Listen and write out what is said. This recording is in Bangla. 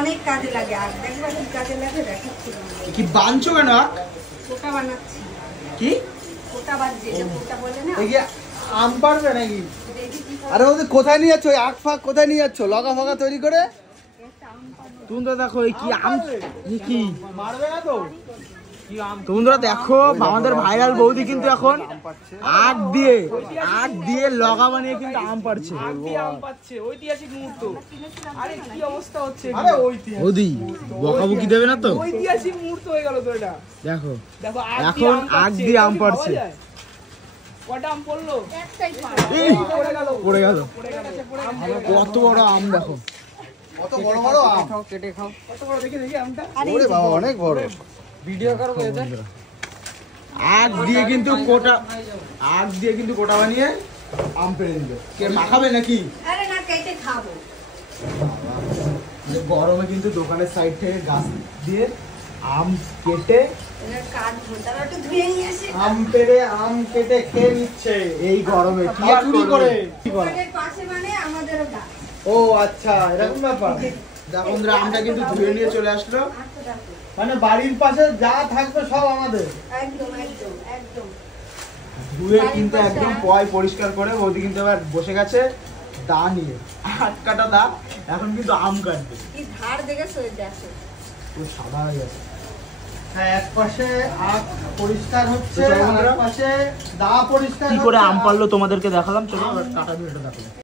অনেক কাজে লাগে। আর দেখবা কি কাজে লাগে দেখাচ্ছি। কি বানছো কেন? কোটা বানাচ্ছি। কি? কোটা বাজছে, কোটা বলে না। এই আম পারবে নাকি? আরে ওদের কোথায় নিয়ে যাচ্ছ? আখ ফাঁক কোথায় নিয়ে যাচ্ছ? লগা ফগা তৈরি করে? তুমি তো দেখো এই কি আম, কি মারবে না তো? তোমরা দেখো আমাদের ভাইরাল বৌদি কিন্তু এখন আখ দিয়ে লগা বানিয়ে কিন্তু আম পাড়ছে। ঐতিহাসিক মুহূর্ত। আরে কি অবস্থা হচ্ছে? আরে ঐতিহাসিক বৌদি বকাবকি দেবে না তো? ঐতিহাসিক মুহূর্ত হয়ে গেল তো এটা। দেখো দেখো এখন আখ দিয়ে আম পাড়ছে। কটা আম পড়লো? একটাই পড়ে গেল। কত বড় আম দেখো, কত বড় বড় আম। কেটে খাও। কত বড় দেখি আমটা। ওরে বাবা অনেক বড়। ভিডিও করো এদের। আখ দিয়ে কিন্তু কোটা বানিয়ে আম পেড়ে দিবে। কে মাখাবে নাকি? আরে না, কেটে খাবো। গরমে কিন্তু দোকানের সাইড থেকে গাছ দিয়ে আম কেটে এর কাজ ধরতে একটু ধুয়ে নিয়ে আসি। আম পেড়ে আম কেটে খেয়ে নিচ্ছে এই গরমে কি আর চুরি করে। দোকানের পাশে মানে আমাদেরও গাছ। ও আচ্ছা এরকম ব্যাপার। দেখো বন্ধুরা আমটা কিন্তু ধুয়ে নিয়ে চলে আসলো। আচ্ছা দেখো। মানে বাড়ির পাশে যা থাকবে সব আমাদের। একদম একদম একদম। ধুয়ে কিন্তু একদম পরিষ্কার করে বৌদি কিন্তু এবার বসে গেছে দা নিয়ে, আখ কাটা দা। এখন কিন্তু আম কাটবে। কি ধার দেখে সরে যাচ্ছে। পুরো সাদা হয়ে গেছে। হ্যাঁ এক পাশে আখ পরিষ্কার হচ্ছে, তো চলো আর বন্ধুরা, এক পাশে দা পরিষ্কার কি করে হচ্ছে। আম পারলো তোমাদেরকে দেখালাম। চলো এবার কাটা ভিডিওটা দেখো।